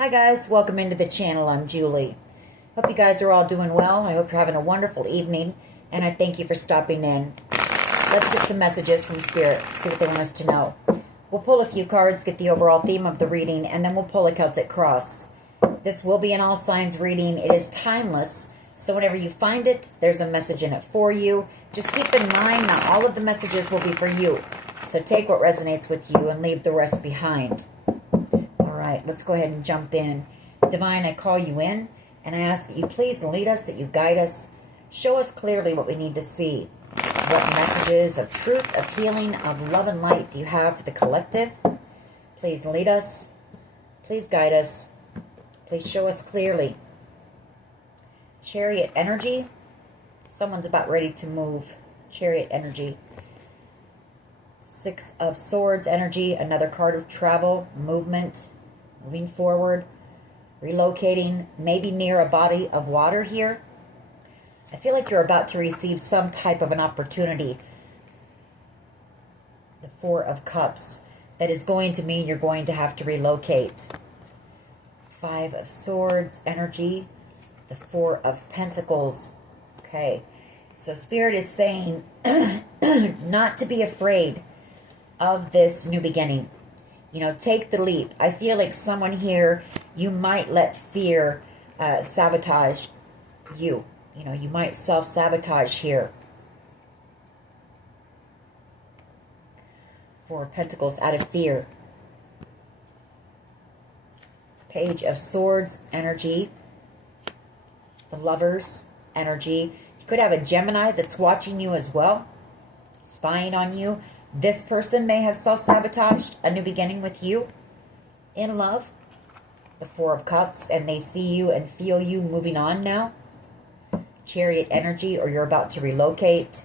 Hi guys, welcome into the channel. I'm Julie. Hope you guys are all doing well. I hope you're having a wonderful evening, and I thank you for stopping in. Let's get some messages from Spirit, see what they want us to know. We'll pull a few cards, get the overall theme of the reading, and then we'll pull a Celtic cross. This will be an all signs reading. It is timeless, so whenever you find it, there's a message in it for you. Just keep in mind, not all of the messages will be for you. So take what resonates with you and leave the rest behind. All right, let's go ahead and jump in. Divine, I call you in, and I ask that you please lead us, that you guide us. Show us clearly what we need to see. What messages of truth, of healing, of love and light do you have for the collective? Please lead us. Please guide us. Please show us clearly. Chariot energy. Someone's about ready to move. Chariot energy. Six of Swords energy. Another card of travel, movement, moving forward, relocating, maybe near a body of water here. I feel like you're about to receive some type of an opportunity. The Four of Cups. That is going to mean you're going to have to relocate. Five of Swords energy. The Four of Pentacles. Okay. So Spirit is saying not to be afraid of this new beginning. You know, take the leap. I feel like someone here, you might let fear sabotage you. You know, you might self-sabotage here. Four of Pentacles out of fear. Page of Swords energy. The Lovers energy. You could have a Gemini that's watching you as well, spying on you. This person may have self-sabotaged a new beginning with you in love. The Four of Cups, and they see you and feel you moving on now. Chariot energy, or you're about to relocate.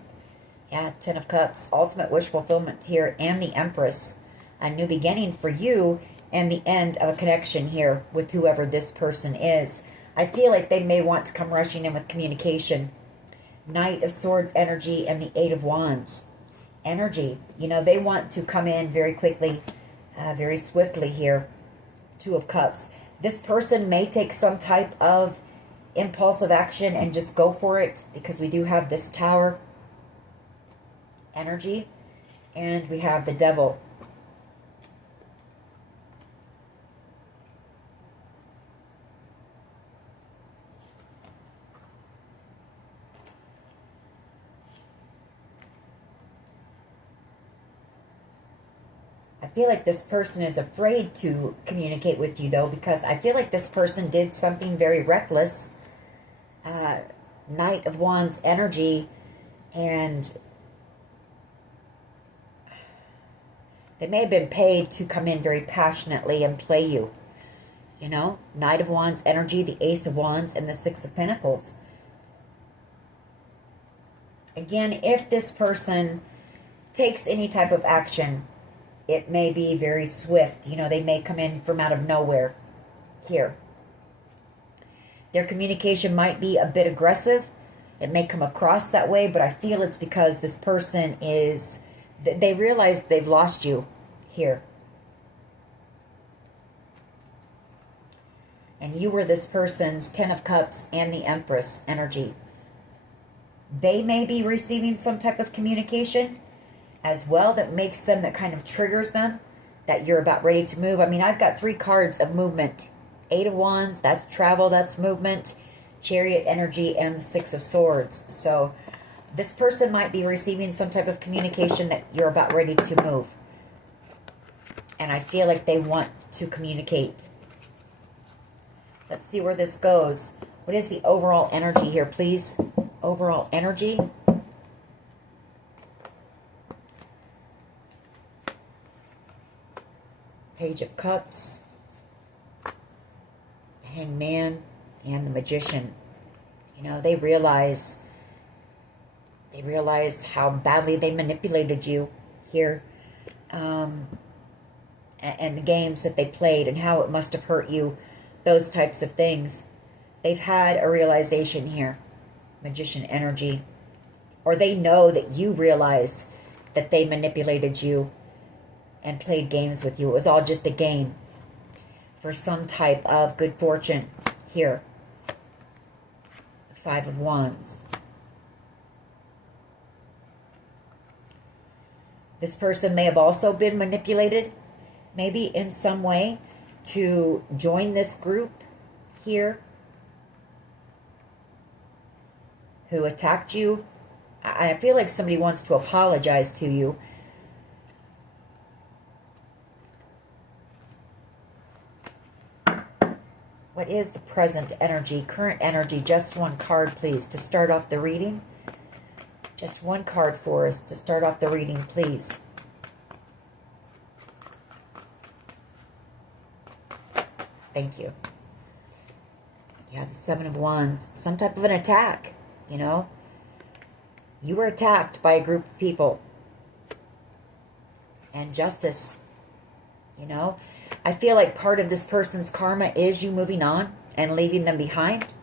Yeah, Ten of Cups, ultimate wish fulfillment here, and the Empress. A new beginning for you, and the end of a connection here with whoever this person is. I feel like they may want to come rushing in with communication. Knight of Swords energy, and the Eight of Wands energy. You know, they want to come in very quickly, very swiftly here. Two of Cups. This person may take some type of impulsive action and just go for it, because we do have this Tower energy, and we have the Devil. I feel like this person is afraid to communicate with you, though, because I feel like this person did something very reckless. Knight of Wands energy, and they may have been paid to come in very passionately and play you. You know, Knight of Wands energy, the Ace of Wands, and the Six of Pentacles. Again, if this person takes any type of action, it may be very swift. You know, they may come in from out of nowhere here. Their communication might be a bit aggressive. It may come across that way, but I feel it's because this person is, they realize they've lost you here. And you were this person's Ten of Cups and the Empress energy. They may be receiving some type of communication as well that makes them, that kind of triggers them, that you're about ready to move. I mean, I've got three cards of movement. Eight of Wands, that's travel, that's movement. Chariot energy, and the Six of Swords. So this person might be receiving some type of communication that you're about ready to move. And I feel like they want to communicate. Let's see where this goes. What is the overall energy here, please? Overall energy. Page of Cups, Hangman, and the Magician. You know, they realize how badly they manipulated you here, and the games that they played, and how it must have hurt you, those types of things. They've had a realization here, Magician energy, or they know that you realize that they manipulated you and played games with you. It was all just a game. for some type of good fortune here. Five of Wands. This person may have also been manipulated, maybe in some way, to join this group here, who attacked you. I feel like somebody wants to apologize to you. What is the present energy, current energy? Just one card, please, to start off the reading. Just one card for us to start off the reading, please. Thank you. Yeah, the Seven of Wands. Some type of an attack, you know. You were attacked by a group of people. And justice, you know. I feel like part of this person's karma is you moving on and leaving them behind.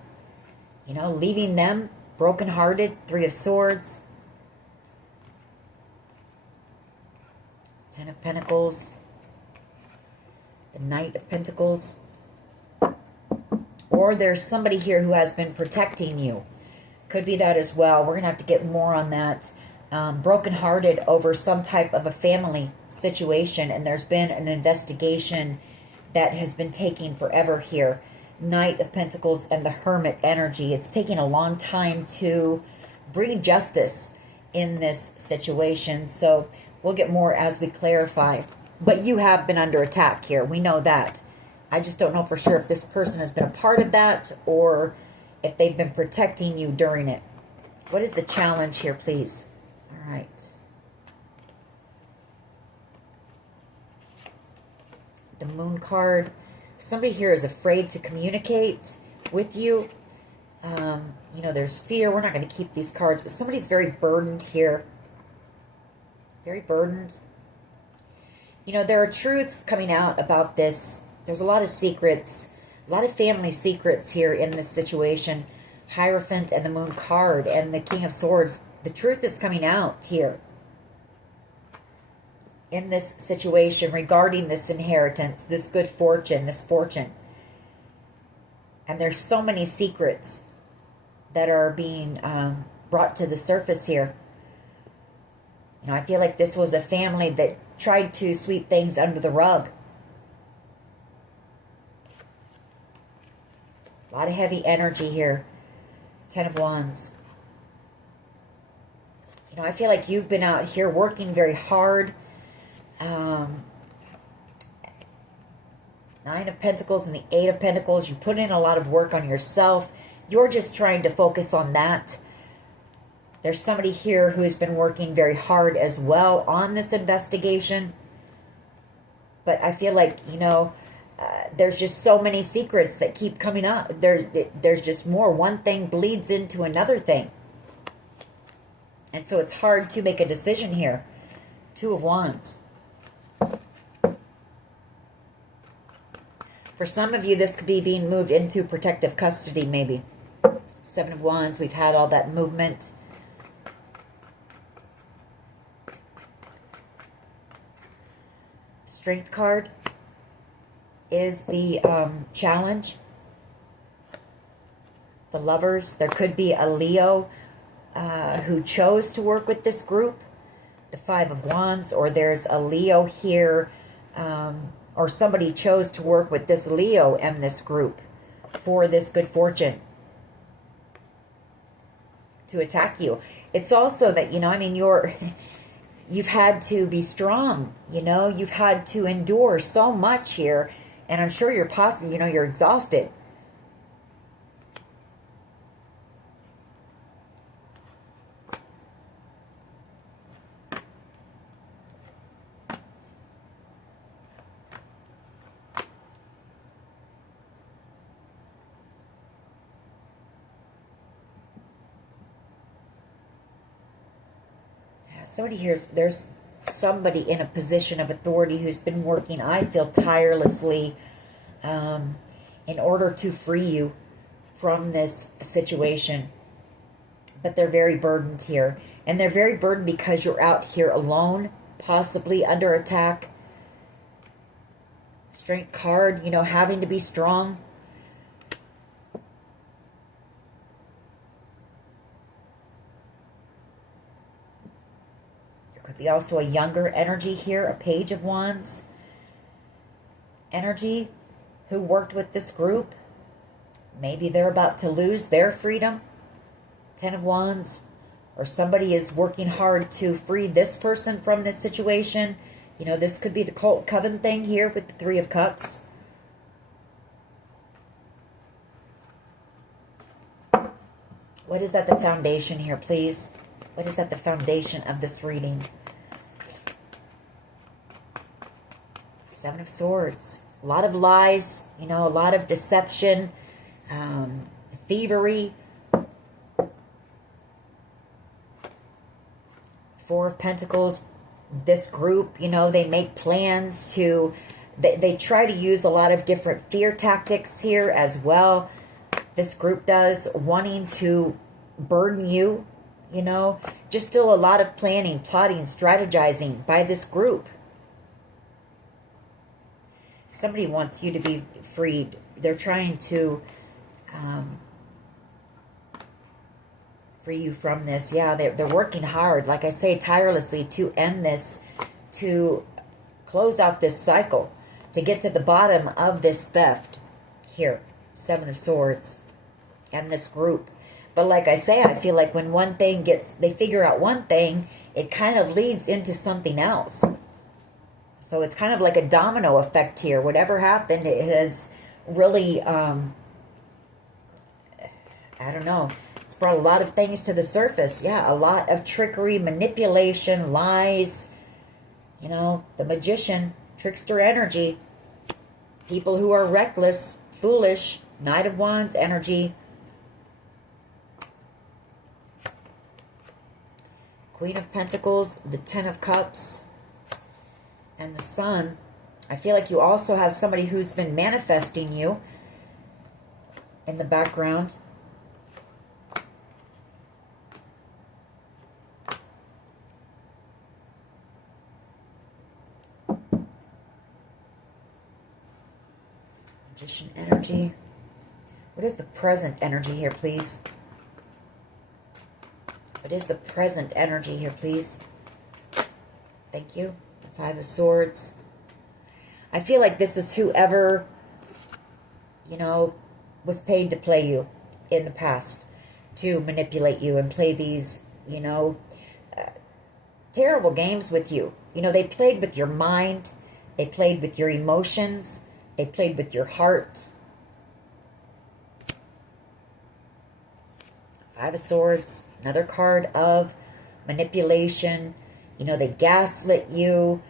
You know, leaving them brokenhearted. Three of Swords. Ten of Pentacles. The Knight of Pentacles. Or there's somebody here who has been protecting you. Could be that as well. We're going to have to get more on that. Brokenhearted over some type of a family situation, and there's been an investigation that has been taking forever here. Knight of Pentacles and the Hermit energy. It's taking a long time to bring justice in this situation, so we'll get more as we clarify. But you have been under attack here. We know that. I just don't know for sure if this person has been a part of that or if they've been protecting you during it. What is the challenge here, please? All right. The Moon card. Somebody here is afraid to communicate with you. You know, there's fear. We're not going to keep these cards, but somebody's very burdened here. Very burdened. You know, there are truths coming out about this. There's a lot of secrets, a lot of family secrets here in this situation. Hierophant and the Moon card and the King of Swords. The truth is coming out here in this situation regarding this inheritance, this good fortune, this fortune. And there's so many secrets that are being brought to the surface here. You know, I feel like this was a family that tried to sweep things under the rug. A lot of heavy energy here. Ten of Wands. You know, I feel like you've been out here working very hard. Nine of Pentacles and the Eight of Pentacles. You put in a lot of work on yourself. You're just trying to focus on that. There's somebody here who has been working very hard as well on this investigation. But I feel like, you know, there's just so many secrets that keep coming up. There's just more. One thing bleeds into another thing. And so it's hard to make a decision here. Two of Wands. For some of you, this could be being moved into protective custody, maybe. Seven of Wands. We've had all that movement. Strength card is the challenge. The Lovers. There could be a Leo who chose to work with this group. The Five of Wands. Or there's a Leo here, or somebody chose to work with this Leo and this group for this good fortune to attack you. It's also that, you know, I mean, you've had to be strong, you know, you've had to endure so much here, and I'm sure you're possibly, you know, you're exhausted. Somebody here, there's somebody in a position of authority who's been working, I feel, tirelessly in order to free you from this situation. But they're very burdened here. And they're very burdened because you're out here alone, possibly under attack. Strength card, you know, having to be strong. There could be also a younger energy here, a Page of Wands energy, who worked with this group. Maybe they're about to lose their freedom. Ten of Wands. Or somebody is working hard to free this person from this situation. You know, this could be the cult coven thing here with the Three of Cups. What is at the foundation here, please? What is at the foundation of this reading? Seven of Swords. A lot of lies, you know, a lot of deception, thievery. Four of Pentacles. This group, you know, they make plans to, they try to use a lot of different fear tactics here as well. This group does, wanting to burden you, you know. Just still a lot of planning, plotting, strategizing by this group. Somebody wants you to be freed. They're trying to free you from this. Yeah, they're working hard, like I say, tirelessly to end this, to close out this cycle, to get to the bottom of this theft here. Seven of Swords and this group. But like I say, I feel like when one thing gets, they figure out one thing, it kind of leads into something else. So it's kind of like a domino effect here. Whatever happened, it has really, I don't know, it's brought a lot of things to the surface. Yeah, a lot of trickery, manipulation, lies. You know, the Magician, trickster energy. People who are reckless, foolish, Knight of Wands energy. Queen of Pentacles, the Ten of Cups, and the Sun. I feel like you also have somebody who's been manifesting you in the background. Magician energy. What is the present energy here, please? What is the present energy here, please? Thank you. The Five of Swords. I feel like this is whoever, you know, was paid to play you in the past, to manipulate you and play these, you know, terrible games with you. You know, they played with your mind. They played with your emotions. They played with your heart. Five of Swords. Another card of manipulation. You know, they gaslit you.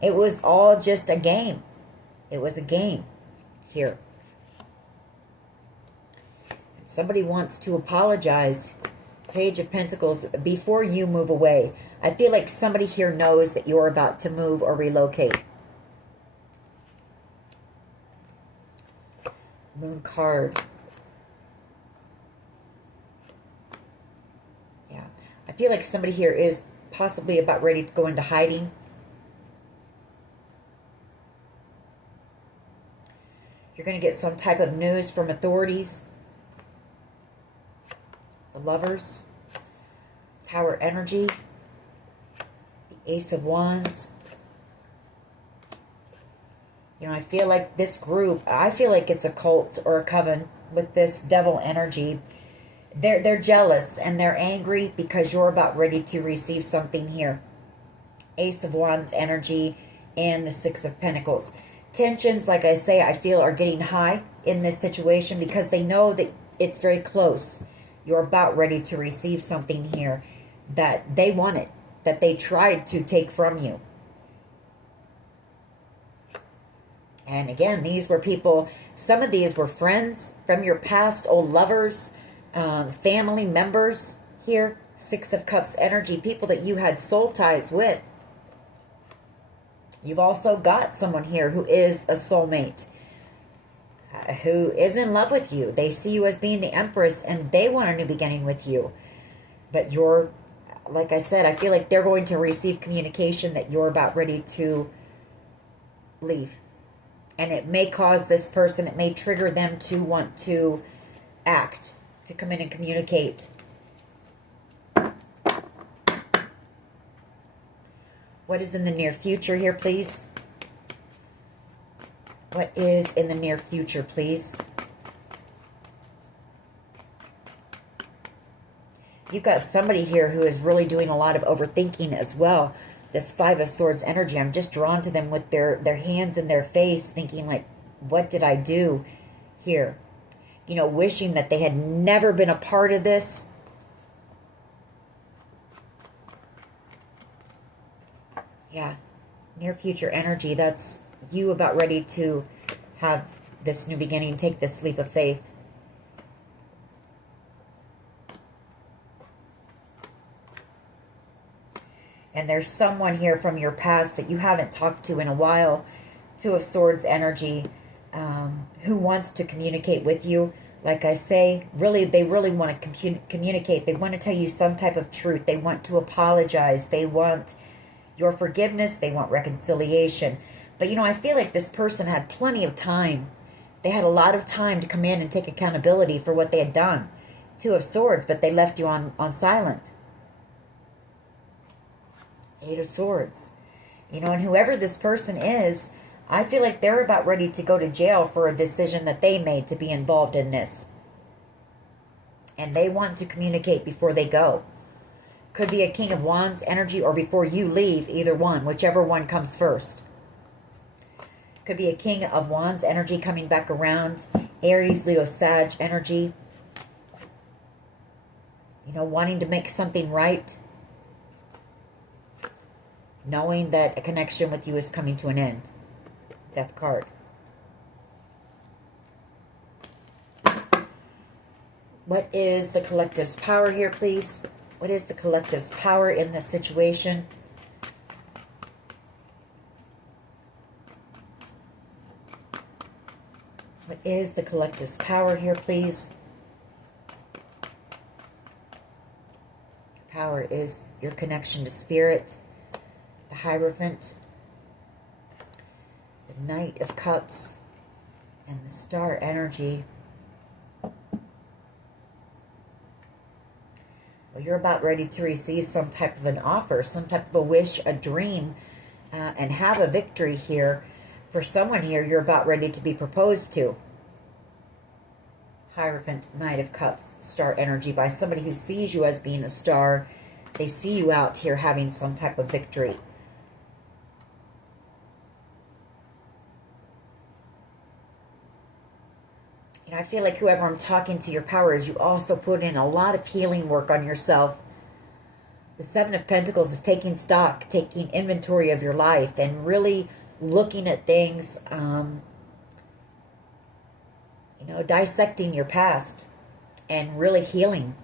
It was all just a game. It was a game here. Somebody wants to apologize. Page of Pentacles, before you move away. I feel like somebody here knows that you're about to move or relocate. Moon card. Yeah. I feel like somebody here is possibly about ready to go into hiding. You're going to get some type of news from authorities. The Lovers. Tower energy. The Ace of Wands. You know, I feel like this group, I feel like it's a cult or a coven with this devil energy. They're jealous and they're angry because you're about ready to receive something here. Ace of Wands energy and the Six of Pentacles. Tensions, like I say, I feel are getting high in this situation because they know that it's very close. You're about ready to receive something here that they wanted, that they tried to take from you. And again, these were people, some of these were friends from your past, old lovers, family members here. Six of Cups energy, people that you had soul ties with. You've also got someone here who is a soulmate, who is in love with you. They see you as being the Empress and they want a new beginning with you. But you're, like I said, I feel like they're going to receive communication that you're about ready to leave. And it may cause this person, it may trigger them to want to act, to come in and communicate. What is in the near future here, please? What is in the near future, please? You've got somebody here who is really doing a lot of overthinking as well. This Five of Swords energy, I'm just drawn to them with their hands in their face, thinking like, what did I do here? You know, wishing that they had never been a part of this. Yeah, near future energy, that's you about ready to have this new beginning, take this leap of faith. And there's someone here from your past that you haven't talked to in a while, Two of Swords energy, who wants to communicate with you. Like I say, really, they really want to communicate. They want to tell you some type of truth. They want to apologize. They want your forgiveness. They want reconciliation. But, you know, I feel like this person had plenty of time. They had a lot of time to come in and take accountability for what they had done. Two of Swords, but they left you on silent. Eight of Swords. You know, and whoever this person is, I feel like they're about ready to go to jail for a decision that they made to be involved in this. And they want to communicate before they go. Could be a King of Wands energy or before you leave, either one, whichever one comes first. Could be a King of Wands energy coming back around. Aries, Leo, Sag energy. You know, wanting to make something right. Knowing that a connection with you is coming to an end. Death card. What is the collective's power here, please? What is the collective's power in this situation? What is the collective's power here, please? Power is your connection to spirit. The Hierophant, the Knight of Cups, and the Star energy. Well, you're about ready to receive some type of an offer, some type of a wish, a dream, and have a victory here. For someone here, you're about ready to be proposed to. Hierophant, Knight of Cups, Star energy, by somebody who sees you as being a star. They see you out here having some type of victory. And I feel like whoever I'm talking to, your power is you also put in a lot of healing work on yourself. The Seven of Pentacles is taking stock, taking inventory of your life, and really looking at things, you know, dissecting your past and really healing.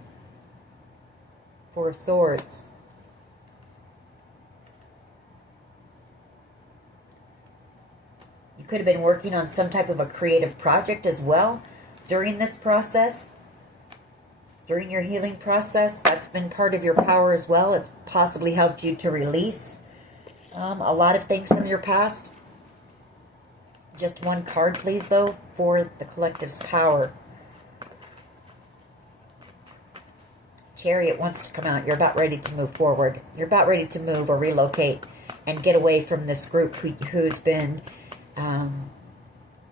Four of Swords. You could have been working on some type of a creative project as well during this process, during your healing process. That's been part of your power as well. It's possibly helped you to release a lot of things from your past. Just one card, please, though, for the collective's power. Chariot wants to come out. You're about ready to move forward. You're about ready to move or relocate and get away from this group who's been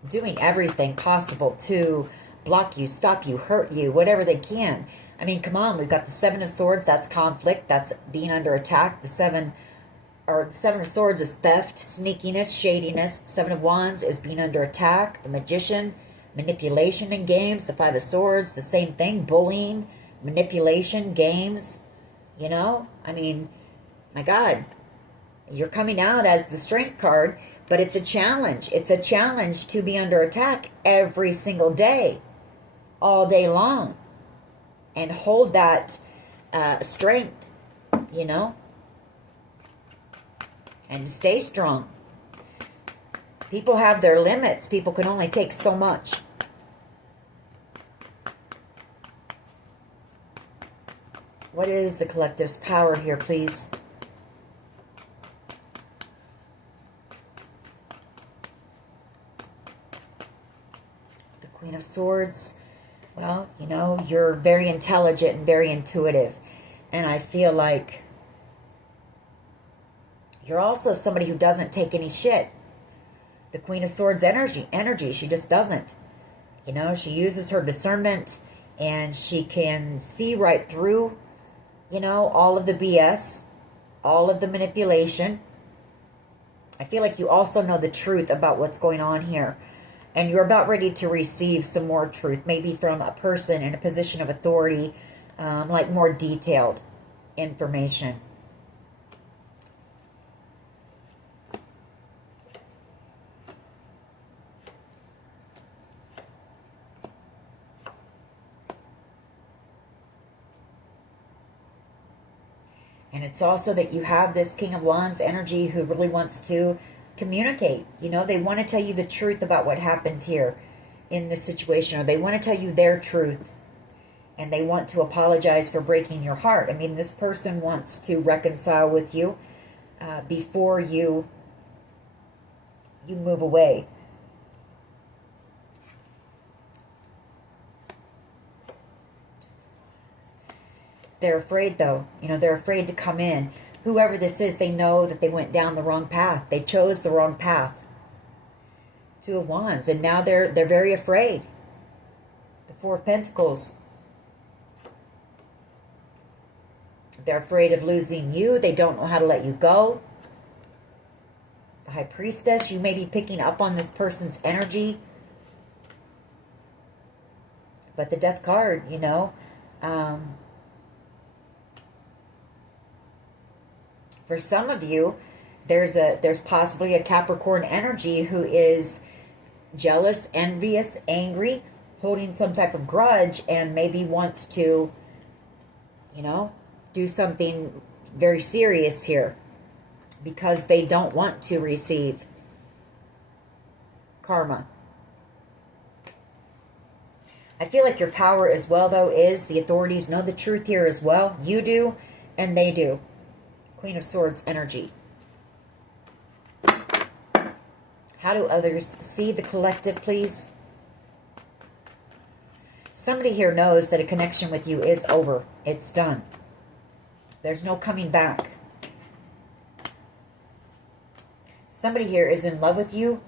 doing everything possible to block you, stop you, hurt you, whatever they can. I mean, come on, we've got the Seven of Swords, that's conflict, that's being under attack. The Seven of Swords is theft, sneakiness, shadiness. Seven of Wands is being under attack. The Magician, manipulation in games. The Five of Swords, the same thing, bullying, manipulation, games. You know, I mean, my God, you're coming out as the Strength card, but it's a challenge. It's a challenge to be under attack every single day, all day long, and hold that strength, you know, and stay strong. People have their limits. People can only take so much. What is the collective's power here, please? Queen of Swords. Well, you know, you're very intelligent and very intuitive. And I feel like you're also somebody who doesn't take any shit. The Queen of Swords energy, she just doesn't. You know, she uses her discernment and she can see right through, you know, all of the BS, all of the manipulation. I feel like you also know the truth about what's going on here. And you're about ready to receive some more truth, maybe from a person in a position of authority, like more detailed information. And it's also that you have this King of Wands energy who really wants to communicate. You know, they want to tell you the truth about what happened here in this situation, or they want to tell you their truth, and they want to apologize for breaking your heart. I mean, this person wants to reconcile with you before you move away. They're afraid, though. You know, they're afraid to come in. Whoever this is, they know that they went down the wrong path. They chose the wrong path. Two of Wands. And now they're very afraid. The Four of Pentacles. They're afraid of losing you. They don't know how to let you go. The High Priestess. You may be picking up on this person's energy. But the Death card, you know. For some of you, there's possibly a Capricorn energy who is jealous, envious, angry, holding some type of grudge, and maybe wants to, you know, do something very serious here because they don't want to receive karma. I feel like your power as well, though, is the authorities know the truth here as well. You do, and they do. Queen of Swords energy. How do others see the collective, please? Somebody here knows that a connection with you is over. It's done. There's no coming back. Somebody here is in love with you.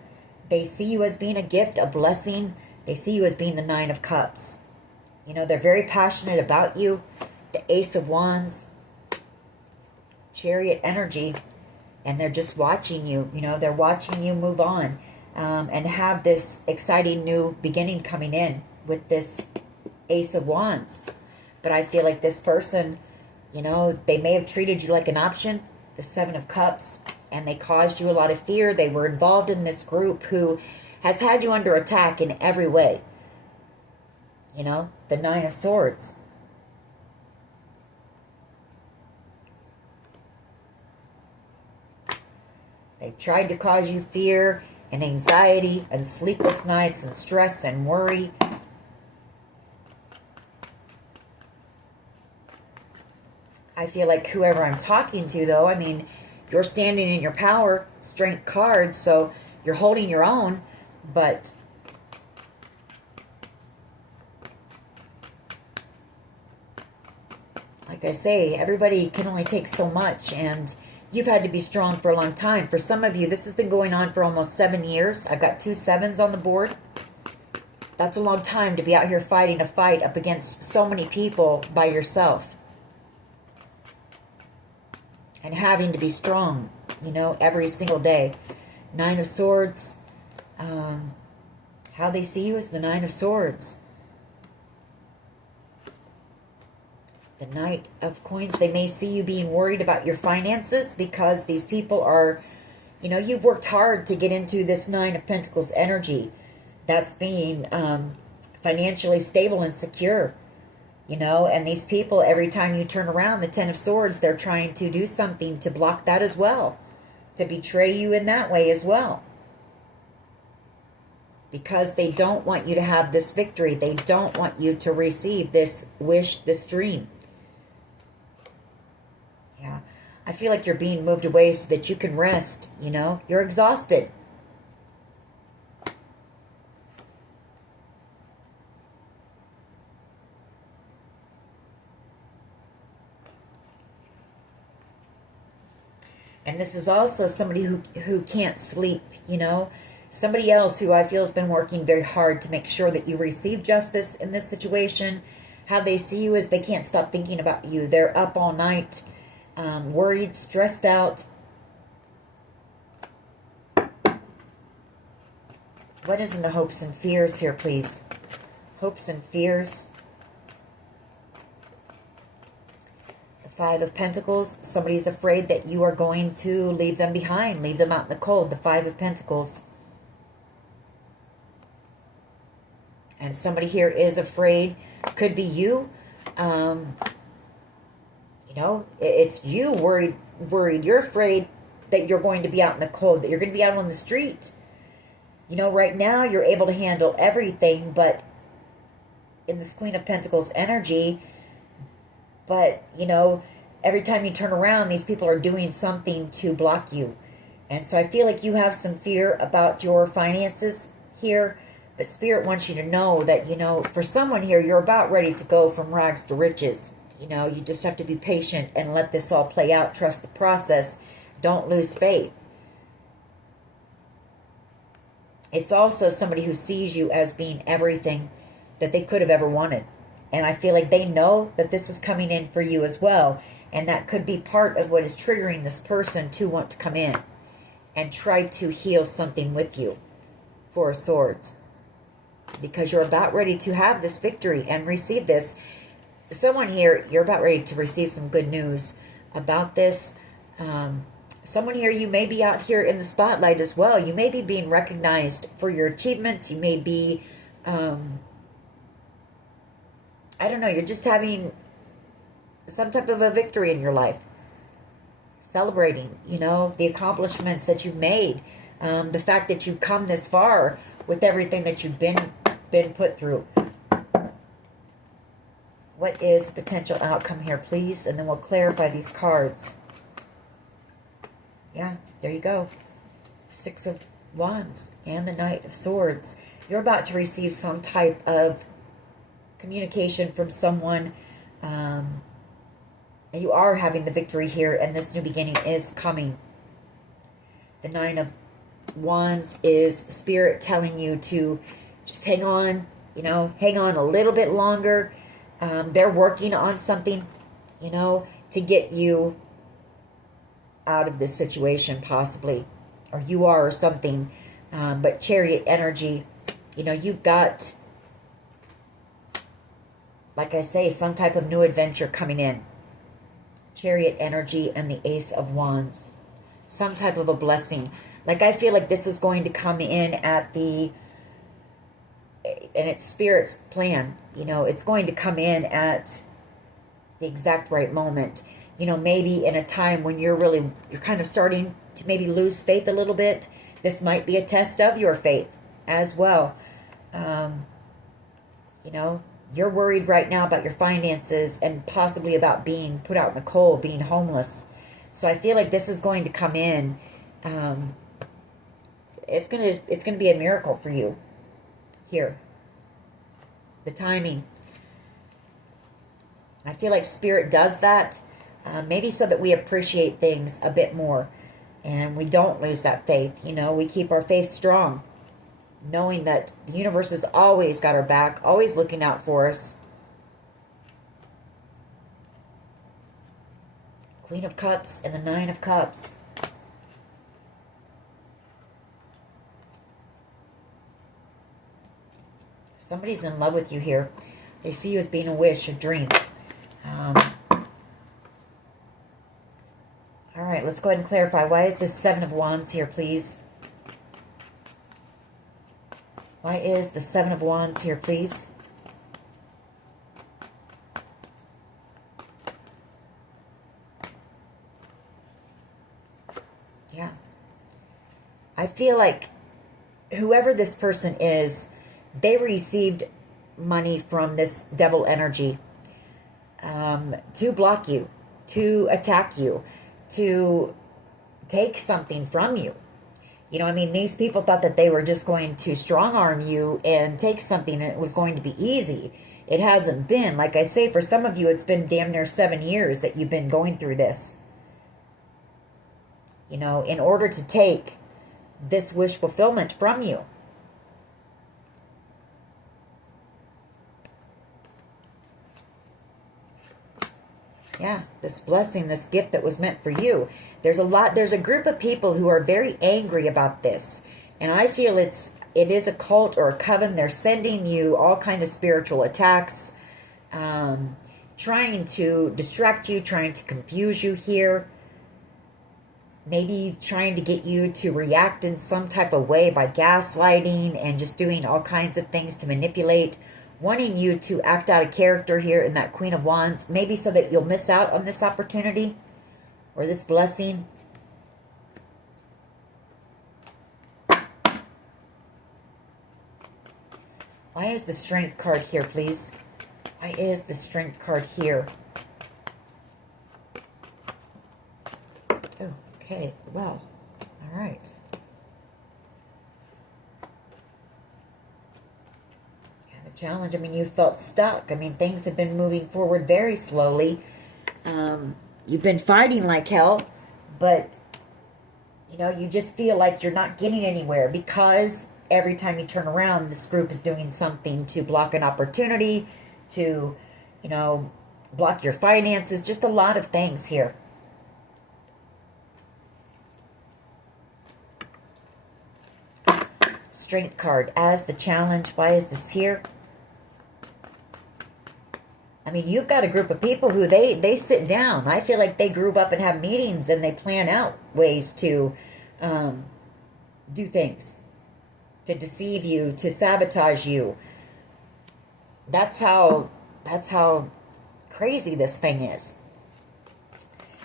They see you as being a gift, a blessing. They see you as being the Nine of Cups. You know, they're very passionate about you. The Ace of Wands. Chariot energy, and they're just watching you. You know, they're watching you move on and have this exciting new beginning coming in with this Ace of Wands. But I feel like this person, you know, they may have treated you like an option, the Seven of Cups, and they caused you a lot of fear. They were involved in this group who has had you under attack in every way. You know, the Nine of Swords. They tried to cause you fear and anxiety and sleepless nights and stress and worry. I feel like whoever I'm talking to, though, I mean, you're standing in your power, strength card, so you're holding your own, but like I say, everybody can only take so much, and you've had to be strong for a long time. For some of you, this has been going on for almost 7 years. I've got 2 7s on the board. That's a long time to be out here fighting a fight up against so many people by yourself. And having to be strong, you know, every single day. Nine of Swords. How they see you is the Nine of Swords. The Knight of Coins, they may see you being worried about your finances because these people are, you know, you've worked hard to get into this Nine of Pentacles energy. That's being financially stable and secure, you know, and these people, every time you turn around, the Ten of Swords, they're trying to do something to block that as well, to betray you in that way as well. Because they don't want you to have this victory. They don't want you to receive this wish, this dream. Yeah, I feel like you're being moved away so that you can rest, you know. You're exhausted. And this is also somebody who can't sleep, you know. Somebody else who I feel has been working very hard to make sure that you receive justice in this situation. How they see you is they can't stop thinking about you. They're up all night, worried, stressed out. What is in the hopes and fears here, please? Hopes and fears. The Five of Pentacles. Somebody's afraid that you are going to leave them behind, leave them out in the cold. The Five of Pentacles. And somebody here is afraid. Could be you. You know, it's you worried. You're afraid that you're going to be out in the cold, that you're going to be out on the street. You know, right now you're able to handle everything, but in this Queen of Pentacles energy, but, you know, every time you turn around, these people are doing something to block you. And so I feel like you have some fear about your finances here, but Spirit wants you to know that, you know, for someone here, you're about ready to go from rags to riches. You know, you just have to be patient and let this all play out. Trust the process. Don't lose faith. It's also somebody who sees you as being everything that they could have ever wanted. And I feel like they know that this is coming in for you as well. And that could be part of what is triggering this person to want to come in and try to heal something with you. Four of Swords. Because you're about ready to have this victory and receive this. Someone here, you're about ready to receive some good news about this. Someone here, you may be out here in the spotlight as well. You may be being recognized for your achievements. You may be, I don't know, you're just having some type of a victory in your life. Celebrating, you know, the accomplishments that you've made. The fact that you've come this far with everything that you've been put through. What is the potential outcome here, please? And then we'll clarify these cards. Yeah, there you go. Six of Wands and the Knight of Swords. You're about to receive some type of communication from someone. You are having the victory here, and this new beginning is coming. The Nine of Wands is Spirit telling you to just hang on, you know, hang on a little bit longer. They're working on something, you know, to get you out of this situation possibly, or you are or something. But Chariot energy, you know, you've got, like I say, some type of new adventure coming in. Chariot energy and the Ace of Wands. Some type of a blessing. Like I feel like this is going to come in at the, and it's Spirit's plan, you know, it's going to come in at the exact right moment. You know, maybe in a time when you're kind of starting to maybe lose faith a little bit. This might be a test of your faith as well. You know, you're worried right now about your finances and possibly about being put out in the cold, being homeless. So I feel like this is going to come in. It's gonna be a miracle for you here. The timing. I feel like Spirit does that. Maybe so that we appreciate things a bit more and we don't lose that faith. You know, we keep our faith strong, knowing that the universe has always got our back, always looking out for us. Queen of Cups and the Nine of Cups. Somebody's in love with you here. They see you as being a wish, a dream. All right, let's go ahead and clarify. Why is this Seven of Wands here, please? Why is the Seven of Wands here, please? Yeah. I feel like whoever this person is, they received money from this devil energy to block you, to attack you, to take something from you. You know, I mean, these people thought that they were just going to strong arm you and take something and it was going to be easy. It hasn't been. Like I say, for some of you, it's been damn near 7 years that you've been going through this. you know, in order to take this wish fulfillment from you. Yeah, this blessing, this gift that was meant for you. There's a group of people who are very angry about this. And I feel it is a cult or a coven. They're sending you all kind of spiritual attacks, trying to distract you, trying to confuse you here. Maybe trying to get you to react in some type of way by gaslighting and just doing all kinds of things to manipulate, wanting you to act out of character here in that Queen of Wands, maybe so that you'll miss out on this opportunity or this blessing. Why is the Strength card here, please? Why is the Strength card here? Oh, okay, well, all right. Challenge. I mean, you felt stuck. I mean, things have been moving forward very slowly. You've been fighting like hell, but, you know, you just feel like you're not getting anywhere because every time you turn around, this group is doing something to block an opportunity, to, you know, block your finances, just a lot of things here. Strength card as the challenge. Why is this here? I mean, you've got a group of people who they sit down. I feel like they grew up and have meetings and they plan out ways to do things, to deceive you, to sabotage you. That's how crazy this thing is.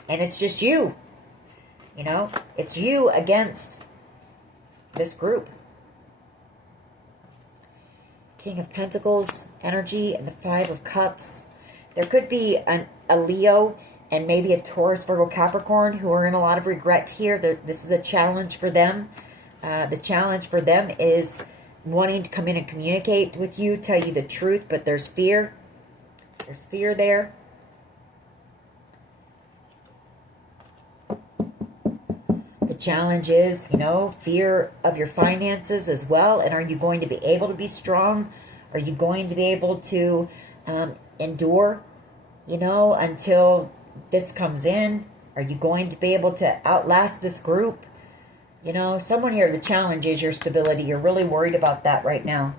And it's just you. You know, it's you against this group. King of Pentacles energy and the Five of Cups. There could be a Leo and maybe a Taurus, Virgo, Capricorn who are in a lot of regret here. This is a challenge for them. The challenge for them is wanting to come in and communicate with you, tell you the truth, but there's fear. There's fear there. The challenge is, you know, fear of your finances as well. And are you going to be able to be strong? Are you going to be able to endure, you know, until this comes in? Are you going to be able to outlast this group? You know, someone here, the challenge is your stability. You're really worried about that right now.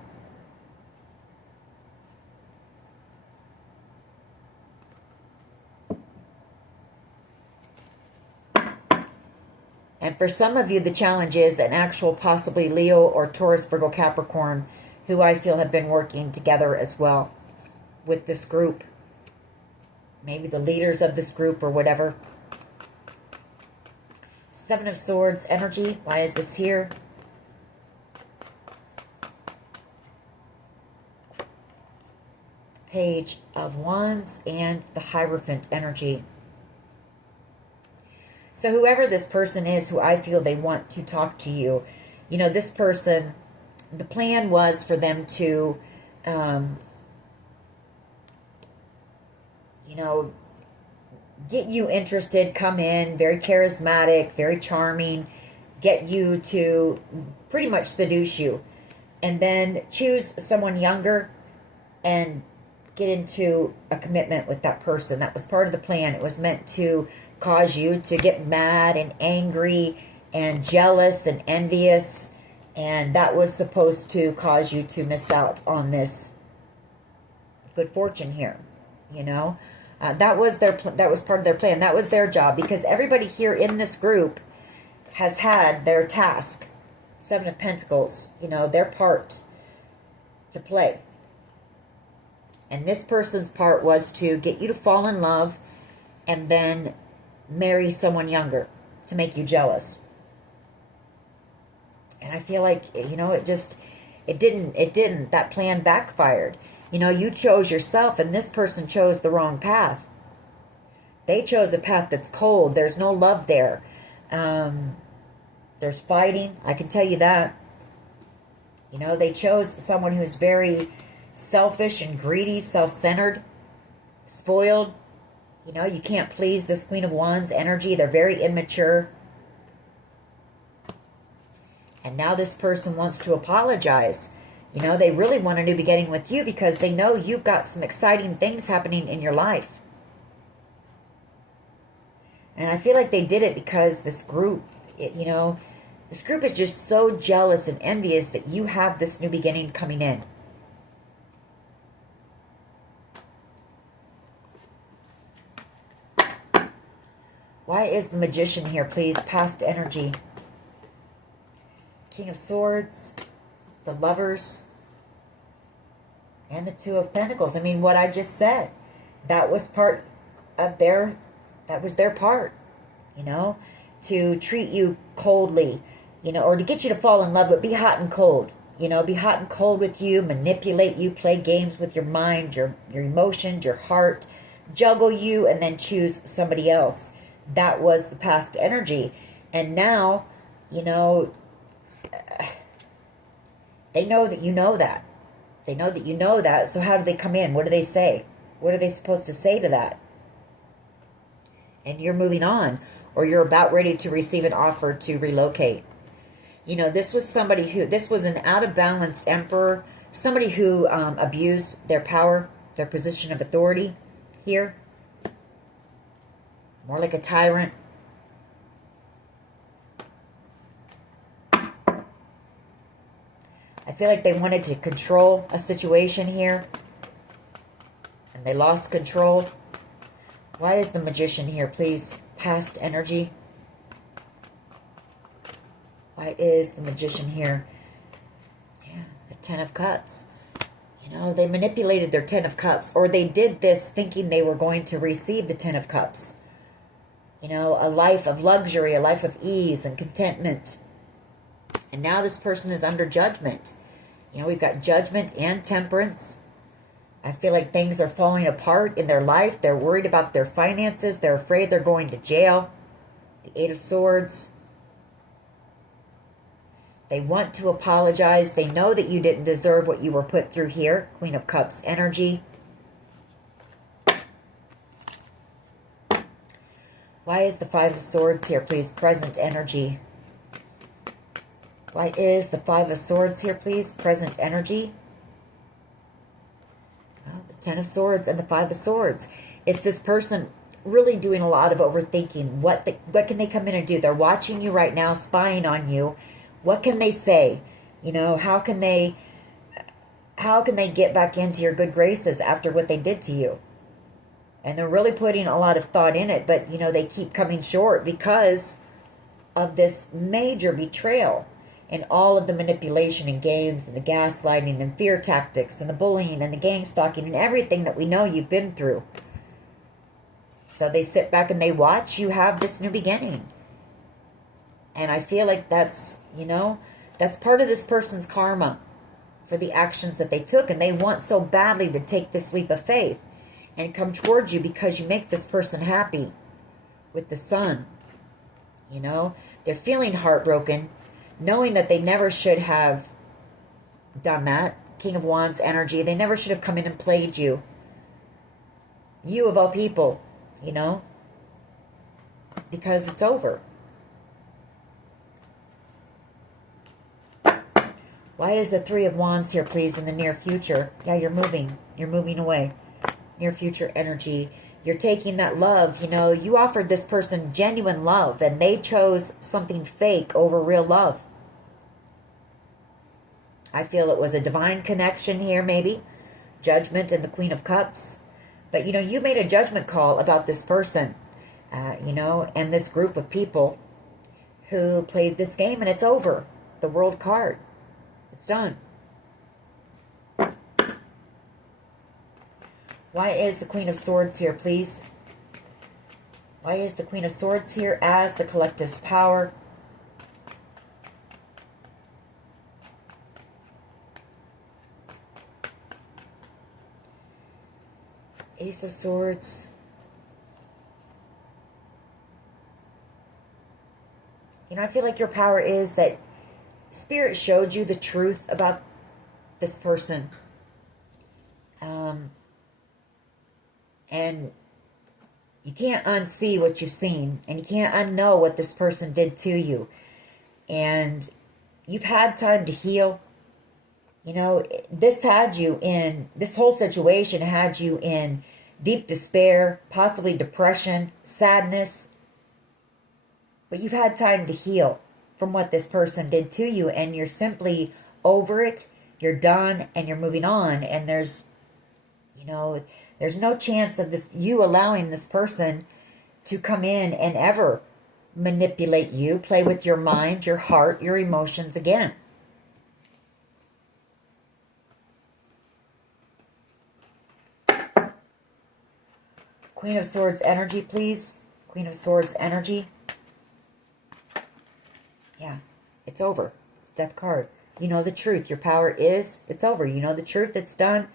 And for some of you, the challenge is an actual possibly Leo or Taurus, Virgo, Capricorn, who I feel have been working together as well with this group. Maybe the leaders of this group or whatever. Seven of Swords energy. Why is this here? Page of Wands and the Hierophant energy. So whoever this person is who I feel they want to talk to you, you know, this person, the plan was for them to, you know, get you interested, come in, very charismatic, very charming, get you to pretty much seduce you, and then choose someone younger and get into a commitment with that person. That was part of the plan. It was meant to cause you to get mad and angry and jealous and envious, and that was supposed to cause you to miss out on this good fortune here, you know. That was part of their plan. That was their job, because everybody here in this group has had their task. Seven of Pentacles, you know, their part to play. And this person's part was to get you to fall in love and then marry someone younger to make you jealous. And I feel like, you know, it didn't. That plan backfired. You know, you chose yourself, and this person chose the wrong path. They chose a path that's cold. There's no love there. There's fighting. I can tell you that. You know, they chose someone who's very selfish and greedy, self-centered, spoiled. You know, you can't please this Queen of Wands energy. They're very immature. And now this person wants to apologize. You know, they really want a new beginning with you because they know you've got some exciting things happening in your life. And I feel like they did it because this group, you know, this group is just so jealous and envious that you have this new beginning coming in. Why is the Magician here, please? Past energy. King of Swords, the Lovers, and the Two of Pentacles. I mean, what I just said, that was part of their, that was their part, you know, to treat you coldly, you know, or to get you to fall in love, but be hot and cold, you know, be hot and cold with you, manipulate you, play games with your mind, your emotions, your heart, juggle you, and then choose somebody else. That was the past energy. And now, you know, they know that you know that. They know that you know that. So how do they come in? What do they say? What are they supposed to say to that? And you're moving on. Or you're about ready to receive an offer to relocate. You know, this was somebody who, this was an out of balance emperor. Somebody who abused their power, their position of authority here. More like a tyrant. I feel like they wanted to control a situation here. And they lost control. Why is the Magician here, please? Past energy. Why is the Magician here? Yeah, the Ten of Cups. You know, they manipulated their Ten of Cups. Or they did this thinking they were going to receive the Ten of Cups. You know, a life of luxury, a life of ease and contentment. And now this person is under judgment. You know, we've got Judgment and Temperance. I feel like things are falling apart in their life. They're worried about their finances. They're afraid they're going to jail. The Eight of Swords. They want to apologize. They know that you didn't deserve what you were put through here. Queen of Cups energy. Why is the Five of Swords here, please? Present energy. Why is the Five of Swords here, please? Present energy. Well, the Ten of Swords and the Five of Swords. It's this person really doing a lot of overthinking. What can they come in and do? They're watching you right now, spying on you. What can they say? You know, how can they get back into your good graces after what they did to you? And they're really putting a lot of thought in it, but, you know, they keep coming short because of this major betrayal and all of the manipulation and games and the gaslighting and fear tactics and the bullying and the gang stalking and everything that we know you've been through. So they sit back and they watch you have this new beginning. And I feel like that's, you know, that's part of this person's karma for the actions that they took. And they want so badly to take this leap of faith and come towards you because you make this person happy with the Sun. You know, they're feeling heartbroken, knowing that they never should have done that. King of Wands energy. They never should have come in and played you. You of all people, you know, because it's over. Why is the Three of Wands here, please, in the near future? Yeah, you're moving. You're moving away. Near future energy. You're taking that love. You know, you offered this person genuine love, and they chose something fake over real love. I feel it was a divine connection here, maybe. Judgment and the Queen of Cups. But, you know, you made a judgment call about this person, you know, and this group of people who played this game, and it's over. The World card. It's done. Why is the Queen of Swords here, please? Why is the Queen of Swords here as the collective's power? Ace of Swords. You know, I feel like your power is that Spirit showed you the truth about this person. And you can't unsee what you've seen. And you can't unknow what this person did to you. And, you've had time to heal. You know, this whole situation had you in deep despair, possibly depression, sadness. But you've had time to heal from what this person did to you, and you're simply over it. You're done, and you're moving on. And there's no chance of you allowing this person to come in and ever manipulate you, play with your mind, your heart, your emotions again. Queen of Swords energy, please. Queen of Swords energy. Yeah, it's over. Death card. You know the truth. Your power is, it's over. You know the truth. It's done.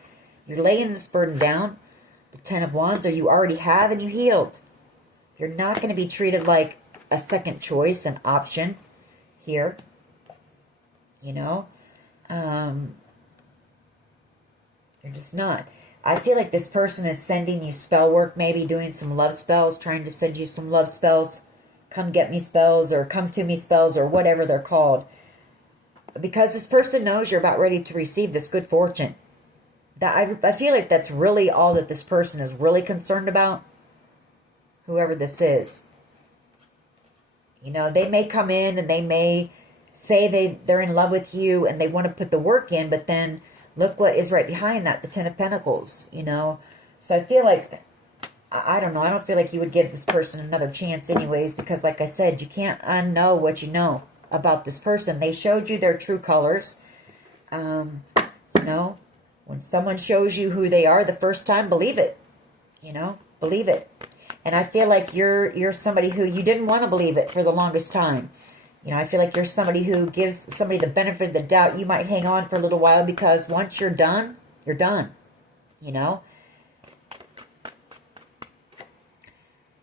You're laying this burden down. The Ten of Wands, or you already have and you healed. You're not going to be treated like a second choice, an option here. You know? You're just not. I feel like this person is sending you spell work, maybe doing some love spells, trying to send you some love spells, come get me spells, or come to me spells, or whatever they're called. Because this person knows you're about ready to receive this good fortune. I feel like that's really all that this person is really concerned about. Whoever this is. You know, they may come in and they may say they're in love with you and they want to put the work in, but then look what is right behind that, the Ten of Pentacles, you know. So I feel like, I don't know, I don't feel like you would give this person another chance anyways, because like I said, you can't unknow what you know about this person. They showed you their true colors. You know, when someone shows you who they are the first time, believe it. You know, believe it. And I feel like you're somebody who you didn't want to believe it for the longest time. You know, I feel like you're somebody who gives somebody the benefit of the doubt. You might hang on for a little while because once you're done, you're done. You know?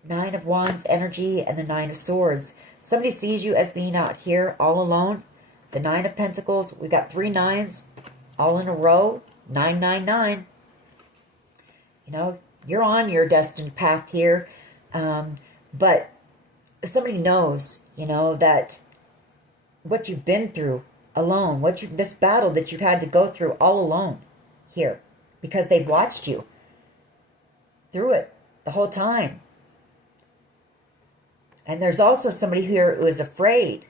Nine of Wands energy and the Nine of Swords. Somebody sees you as being out here all alone. The Nine of Pentacles. We've got 3 nines all in a row. 999. You know, you're on your destined path here. But somebody knows, you know, that what you've been through alone, this battle that you've had to go through all alone here, because they've watched you through it the whole time. And there's also somebody here who is afraid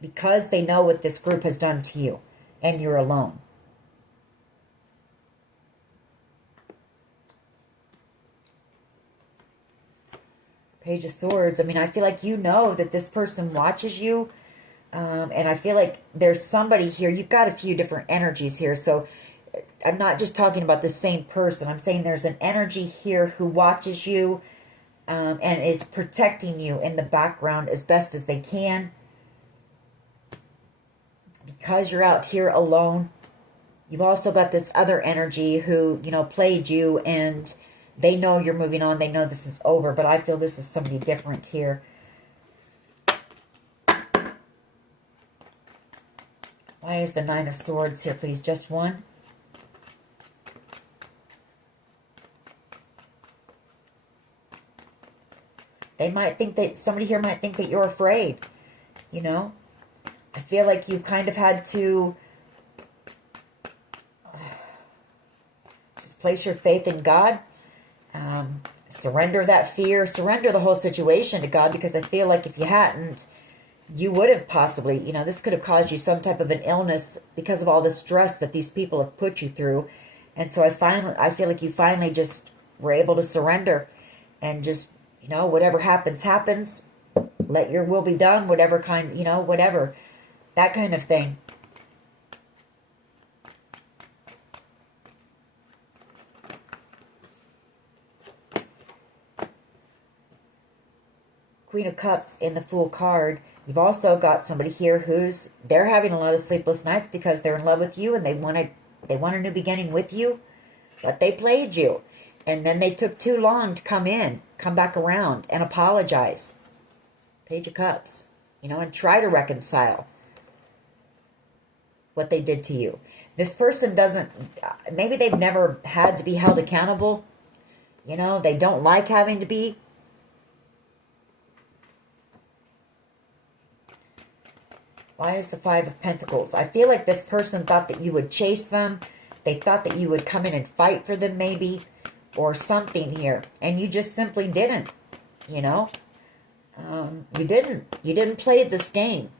because they know what this group has done to you and you're alone. Page of Swords. I mean, I feel like you know that this person watches you. And I feel like there's somebody here. You've got a few different energies here. So I'm not just talking about the same person. I'm saying there's an energy here who watches you and is protecting you in the background as best as they can. Because you're out here alone. You've also got this other energy who, you know, played you, and they know you're moving on. They know this is over. But I feel this is somebody different here. Why is the Nine of Swords here, please? Just one? They might think that, somebody here might think that you're afraid, you know? I feel like you've kind of had to just place your faith in God. Surrender that fear. Surrender the whole situation to God, because I feel like if you hadn't, you would have possibly, you know, this could have caused you some type of an illness because of all the stress that these people have put you through. And so I feel like you finally just were able to surrender and just, you know, whatever happens, happens. Let your will be done, whatever kind, you know, whatever. That kind of thing. Queen of Cups in the Fool card. You've also got somebody here they're having a lot of sleepless nights because they're in love with you and they want a new beginning with you, but they played you. And then they took too long to come back around and apologize. Page of Cups, you know, and try to reconcile what they did to you. This person maybe they've never had to be held accountable. You know, they don't like having to be. Why is the Five of Pentacles? I feel like this person thought that you would chase them. They thought that you would come in and fight for them maybe, or something here. And you just simply didn't, you know. You didn't. You didn't play this game.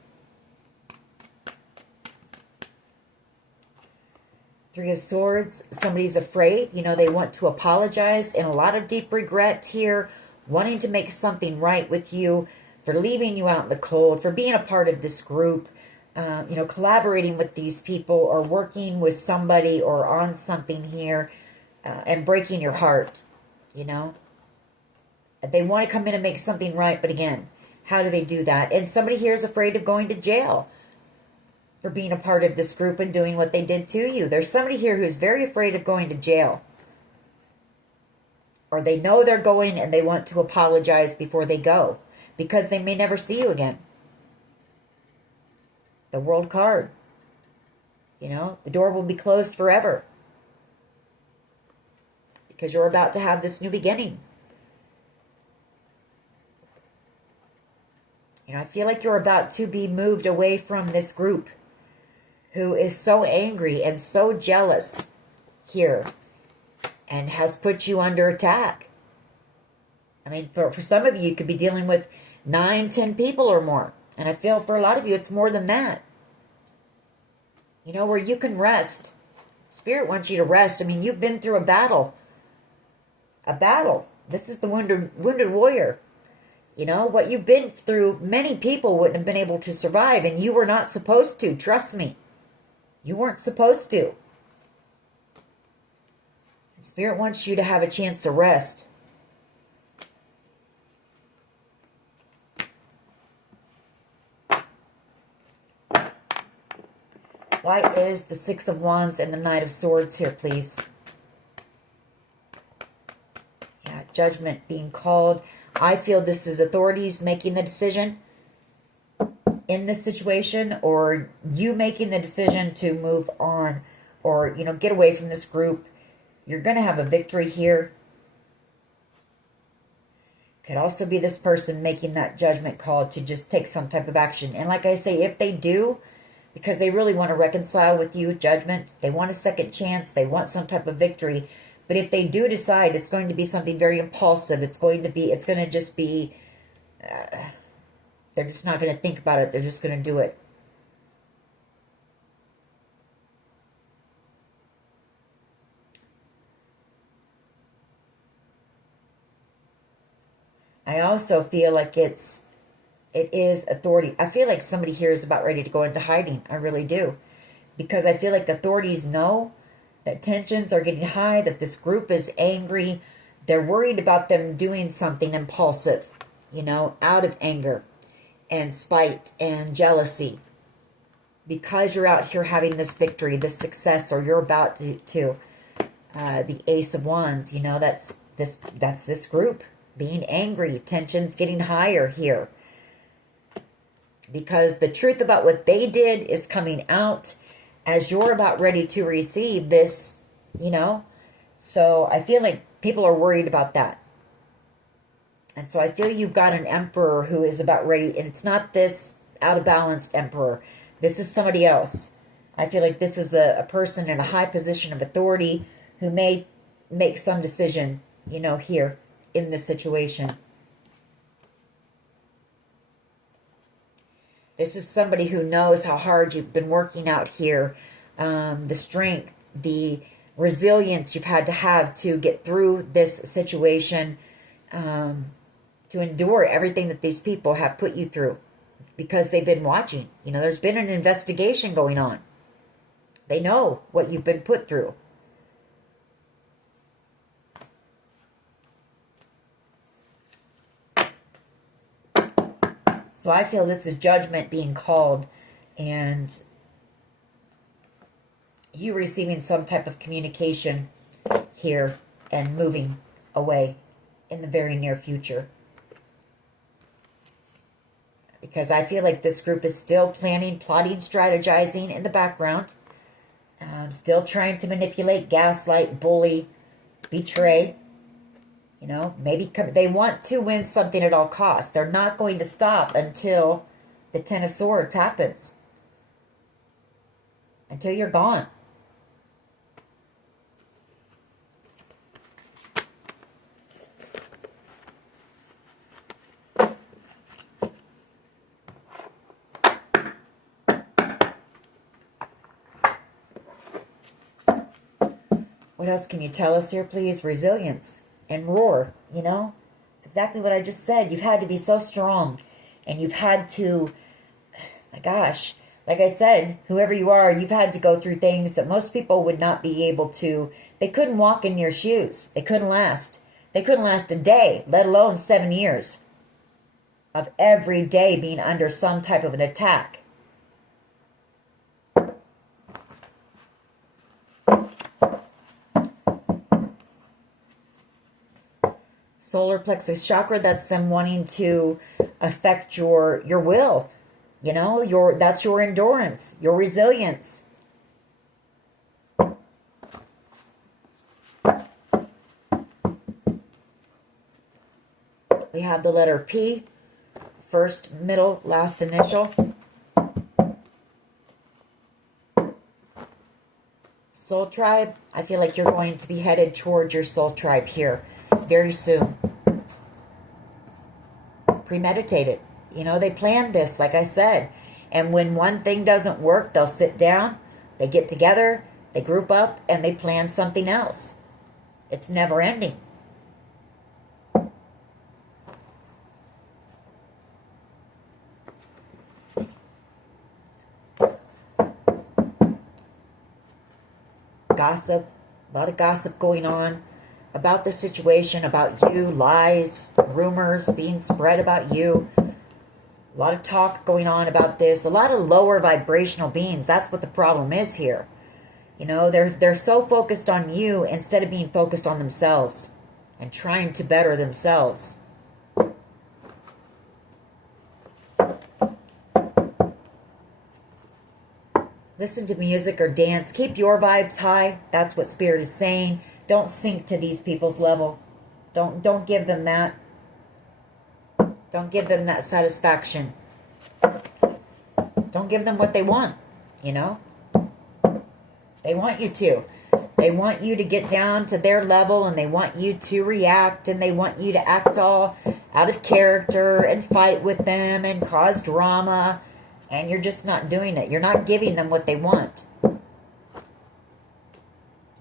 Three of Swords. Somebody's afraid. You know, they want to apologize. And a lot of deep regret here. Wanting to make something right with you. For leaving you out in the cold. For being a part of this group. You know, collaborating with these people. Or working with somebody or on something here. And breaking your heart. You know. They want to come in and make something right. But again, how do they do that? And somebody here is afraid of going to jail. For being a part of this group and doing what they did to you. There's somebody here who's very afraid of going to jail. Or they know they're going and they want to apologize before they go. Because they may never see you again. The World card. You know, the door will be closed forever. Because you're about to have this new beginning. You know, I feel like you're about to be moved away from this group. Who is so angry and so jealous here. And has put you under attack. I mean, for some of you, you could be dealing with 9, 10 people or more. And I feel for a lot of you, it's more than that. You know, where you can rest. Spirit wants you to rest. I mean, you've been through a battle. A battle. This is the wounded warrior. You know, what you've been through, many people wouldn't have been able to survive. And you were not supposed to. Trust me. You weren't supposed to. Spirit wants you to have a chance to rest. Why is the Six of Wands and the Knight of Swords here, please? Yeah, judgment being called. I feel this is authorities making the decision in this situation, or you making the decision to move on, or, you know, get away from this group. You're going to have a victory here. Could also be this person making that judgment call to just take some type of action. And like I say, if they do, because they really want to reconcile with you, judgment, they want a second chance, they want some type of victory. But if they do decide, it's going to be something very impulsive. It's going to just be, they're just not going to think about it. They're just going to do it. I also feel like it is authority. I feel like somebody here is about ready to go into hiding. I really do. Because I feel like authorities know that tensions are getting high, that this group is angry. They're worried about them doing something impulsive, you know, out of anger and spite and jealousy. Because you're out here having this victory, this success, or you're about to the Ace of Wands, you know, that's this group being angry. Tensions getting higher here. Because the truth about what they did is coming out as you're about ready to receive this, you know. So I feel like people are worried about that. And so I feel you've got an emperor who is about ready. And it's not this out of balance emperor. This is somebody else. I feel like this is a person in a high position of authority who may make some decision, you know, here in this situation. This is somebody who knows how hard you've been working out here. The strength, the resilience you've had to get through this situation. To endure everything that these people have put you through. Because they've been watching. You know, there's been an investigation going on. They know what you've been put through. So I feel this is judgment being called, and you receiving some type of communication here and moving away in the very near future. Because I feel like this group is still planning, plotting, strategizing in the background. Still trying to manipulate, gaslight, bully, betray. You know, maybe they want to win something at all costs. They're not going to stop until the Ten of Swords happens. until you're gone. What else can you tell us here, please? Resilience and roar, you know? It's exactly what I just said. You've had to be so strong. And you've had to, my gosh, like I said, whoever you are, you've had to go through things that most people would not be able to. They couldn't walk in your shoes. They couldn't last. They couldn't last a day, let alone 7 years of every day being under some type of an attack. Solar plexus chakra, that's them wanting to affect your will. You know, that's your endurance, your resilience. We have the letter P, first, middle, last initial. Soul tribe, I feel like you're going to be headed towards your soul tribe here very soon. Premeditated. You know, they planned this, like I said. And when one thing doesn't work, they'll sit down, they get together, they group up, and they plan something else. It's never ending. Gossip, a lot of gossip going on about the situation, about you, lies, rumors being spread about you. A lot of talk going on about this. A lot of lower vibrational beings. That's what the problem is here. You know, they're so focused on you instead of being focused on themselves and trying to better themselves. Listen to music or dance. Keep your vibes high. That's what Spirit is saying. Don't sink to these people's level. Don't give them that. Don't give them that satisfaction. Don't give them what they want, you know? They want you to. They want you to get down to their level, and they want you to react, and they want you to act all out of character and fight with them and cause drama, and you're just not doing it. You're not giving them what they want. You're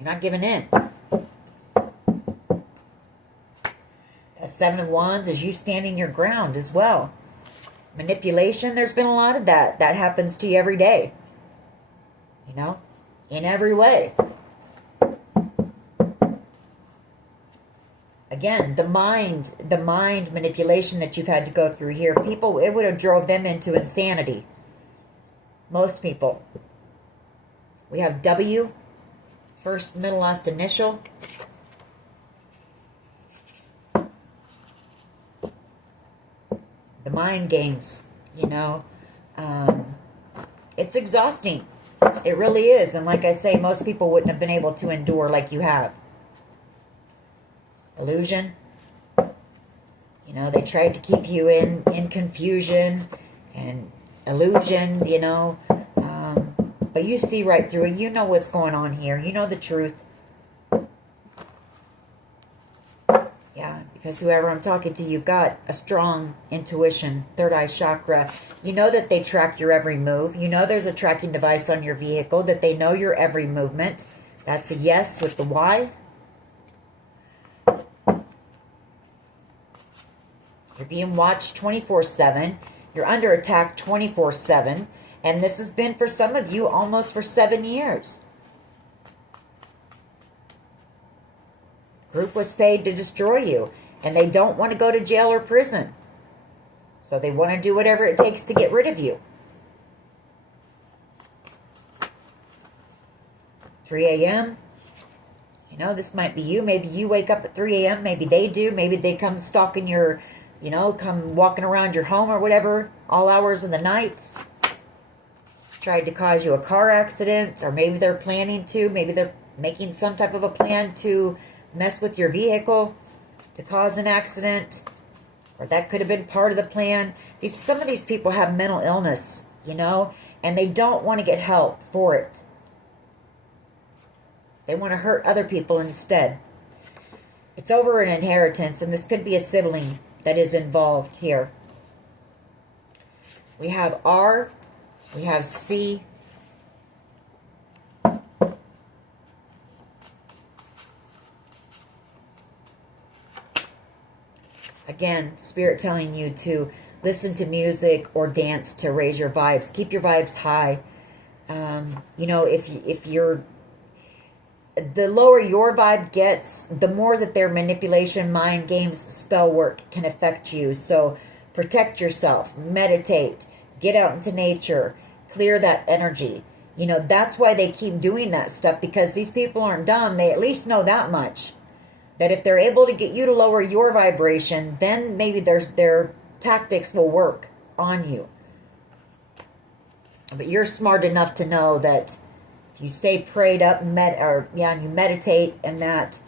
not giving in. That Seven of Wands is you standing your ground as well. Manipulation, there's been a lot of that. That happens to you every day. You know? In every way. Again, the mind manipulation that you've had to go through here, people, it would have drove them into insanity. Most people. We have W, first, middle, last initial. The mind games, you know. It's exhausting. It really is. And like I say, most people wouldn't have been able to endure like you have. Illusion. You know, they tried to keep you in confusion and illusion, you know. But you see right through it. You know what's going on here. You know the truth. Yeah, because whoever I'm talking to, you've got a strong intuition, third eye chakra. You know that they track your every move. You know there's a tracking device on your vehicle, that they know your every movement. That's a yes with the Y. You're being watched 24/7. You're under attack 24/7. And this has been for some of you almost for 7 years. Group was paid to destroy you. And they don't want to go to jail or prison. So they want to do whatever it takes to get rid of you. 3 a.m. You know, this might be you. Maybe you wake up at 3 a.m. Maybe they do. Maybe they come stalking your, you know, come walking around your home or whatever, all hours of the night. Tried to cause you a car accident, or maybe they're planning to. Maybe they're making some type of a plan to mess with your vehicle to cause an accident, or that could have been part of the plan. Some of these people have mental illness, you know, and they don't want to get help for it. They want to hurt other people instead. It's over an inheritance, and this could be a sibling that is involved here. We have R, we have C, again, Spirit telling you to listen to music or dance to raise your vibes. Keep your vibes high. You know, if you're, the lower your vibe gets, the more that their manipulation, mind games, spell work can affect you. So protect yourself, meditate, get out into nature, clear that energy. You know, that's why they keep doing that stuff, because these people aren't dumb. They at least know that much. That if they're able to get you to lower your vibration, then maybe their tactics will work on you. But you're smart enough to know that if you stay prayed up and you meditate, and that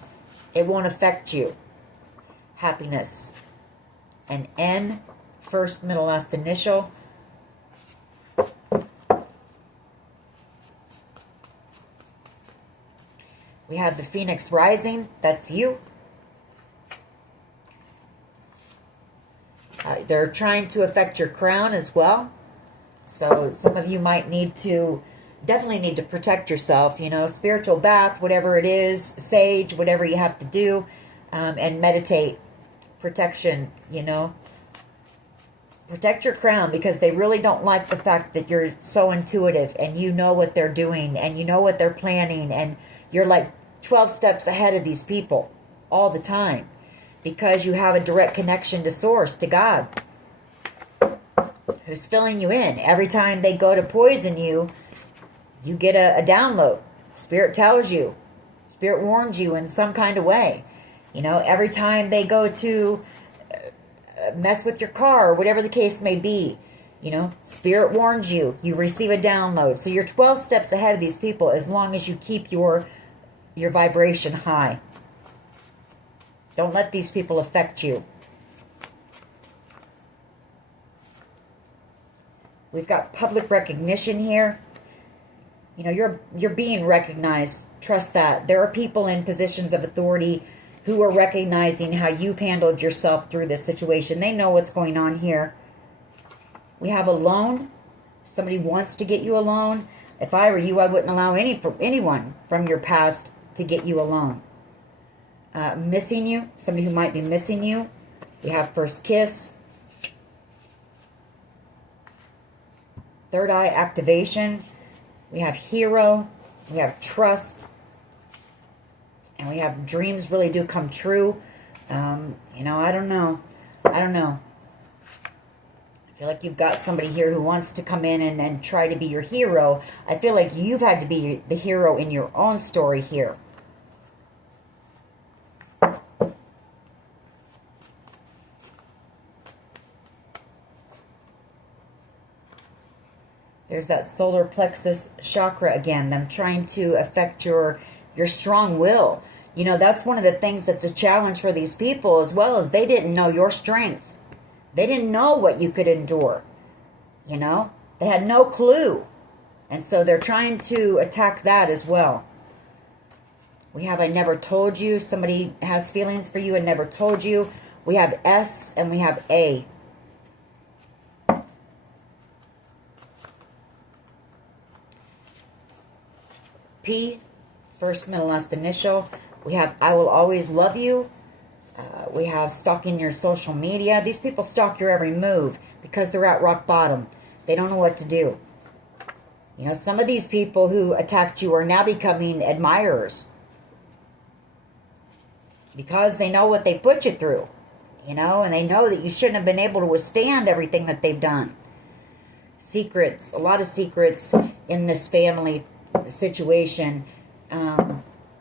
it won't affect you. Happiness. And N, first, middle, last initial. We have the Phoenix Rising. That's you. They're trying to affect your crown as well. So some of you might definitely need to protect yourself. You know, spiritual bath, whatever it is, sage, whatever you have to do, and meditate. Protection, you know. Protect your crown, because they really don't like the fact that you're so intuitive and you know what they're doing and you know what they're planning, and you're like 12 steps ahead of these people all the time, because you have a direct connection to Source, to God, who's filling you in. Every time they go to poison you, you get a download. Spirit tells you. Spirit warns you in some kind of way. You know, every time they go to mess with your car, or whatever the case may be, you know, Spirit warns you. You receive a download. So you're 12 steps ahead of these people, as long as you keep your vibration high. Don't let these people affect you. We've got public recognition here. You know, you're being recognized. Trust that. There are people in positions of authority who are recognizing how you've handled yourself through this situation. They know what's going on here. We have a loan. Somebody wants to get you a loan. If I were you, I wouldn't allow anyone from your past to get you a loan. Missing you. Somebody who might be missing you. We have first kiss. Third eye activation. We have hero. We have trust. And we have dreams really do come true. You know, I don't know. I feel like you've got somebody here who wants to come in and try to be your hero. I feel like you've had to be the hero in your own story here. There's that solar plexus chakra again. Them trying to affect your strong will. You know, that's one of the things that's a challenge for these people, as well as they didn't know your strength. They didn't know what you could endure. You know, they had no clue. And so they're trying to attack that as well. We have I never told you. Somebody has feelings for you and never told you. We have S and we have A. P, first, middle, last initial. We have I will always love you. We have stalking your social media. These people stalk your every move because they're at rock bottom. They don't know what to do. You know, some of these people who attacked you are now becoming admirers because they know what they put you through, you know, and they know that you shouldn't have been able to withstand everything that they've done. Secrets, a lot of secrets in this family situation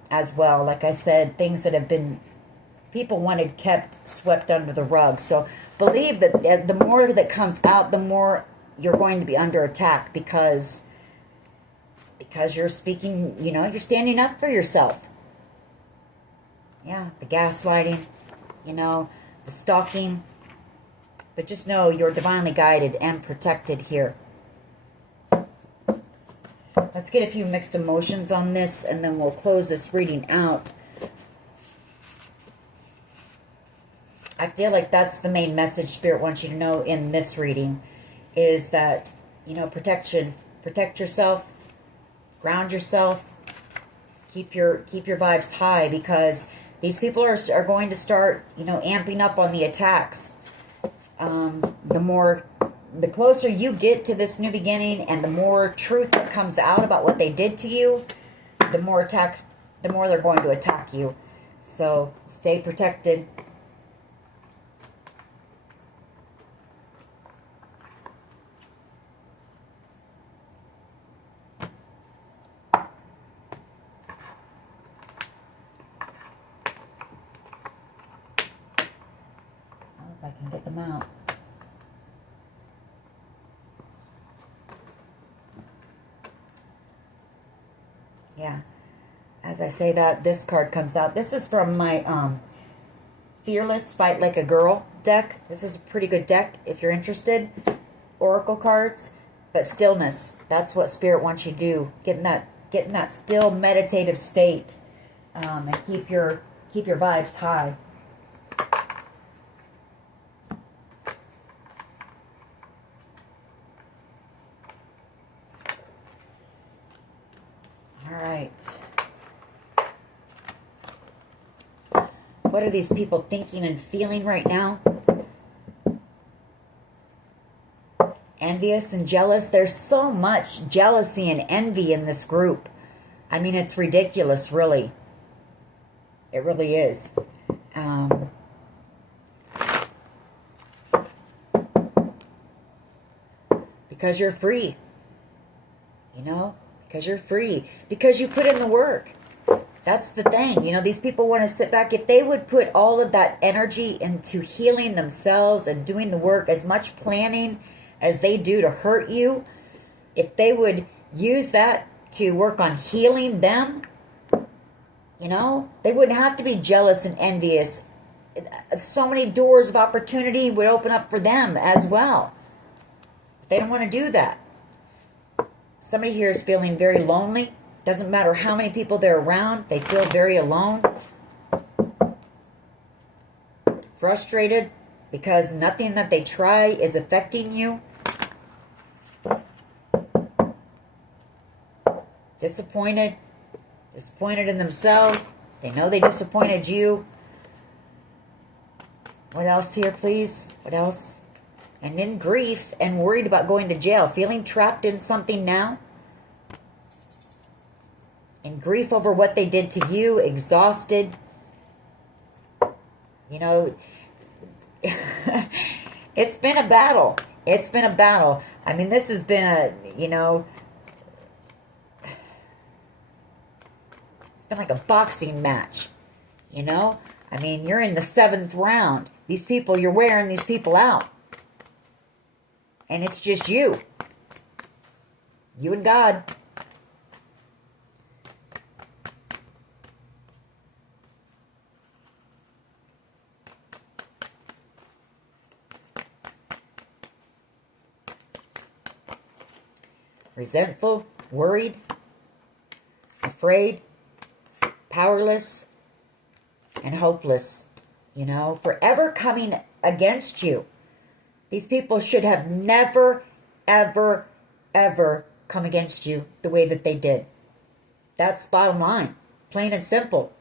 as well. Like I said, things that have been, people wanted kept swept under the rug. So believe that the more that comes out, the more you're going to be under attack because you're speaking, you know, you're standing up for yourself. Yeah, the gaslighting, you know, the stalking. But just know you're divinely guided and protected here. Let's get a few mixed emotions on this, and then we'll close this reading out. I feel like that's the main message Spirit wants you to know in this reading, is that, you know, protection. Protect yourself, ground yourself, keep your vibes high, because these people are going to start, you know, amping up on the attacks. The closer you get to this new beginning, and the more truth that comes out about what they did to you, the more they're going to attack you. So stay protected. If I can get them out. Yeah. As I say that, this card comes out. This is from my Fearless Fight Like a Girl deck. This is a pretty good deck if you're interested. Oracle cards. But stillness. That's what Spirit wants you to do. Get in that still meditative state. And keep your vibes high. What are these people thinking and feeling right now? Envious and jealous. There's so much jealousy and envy in this group. I mean, it's ridiculous, really. It really is. Because you're free. You know? Because you're free. Because you put in the work. That's the thing. You know, these people want to sit back. If they would put all of that energy into healing themselves and doing the work, as much planning as they do to hurt you, if they would use that to work on healing them, you know, they wouldn't have to be jealous and envious. So many doors of opportunity would open up for them as well. But they don't want to do that. Somebody here is feeling very lonely. Doesn't matter how many people they're around, they feel very alone. Frustrated because nothing that they try is affecting you. Disappointed. Disappointed in themselves. They know they disappointed you. What else here, please? What else? And in grief and worried about going to jail. Feeling trapped in something now. In grief over what they did to you, exhausted. You know, it's been a battle. It's been a battle. I mean, this has been a, you know, it's been like a boxing match, you know? I mean, you're in the 7th round. These people, you're wearing these people out. And it's just you. You and God. Resentful, worried, afraid, powerless, and hopeless. You know, forever coming against you. These people should have never, ever, ever come against you the way that they did. That's bottom line. Plain and simple.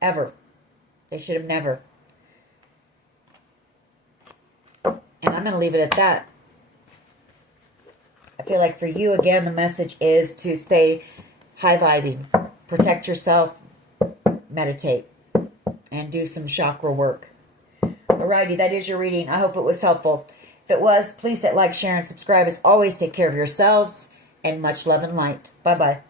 Ever. They should have never. And I'm going to leave it at that. I feel like for you, again, the message is to stay high vibing. Protect yourself. Meditate. And do some chakra work. Alrighty, that is your reading. I hope it was helpful. If it was, please hit like, share, and subscribe. As always, take care of yourselves. And much love and light. Bye-bye.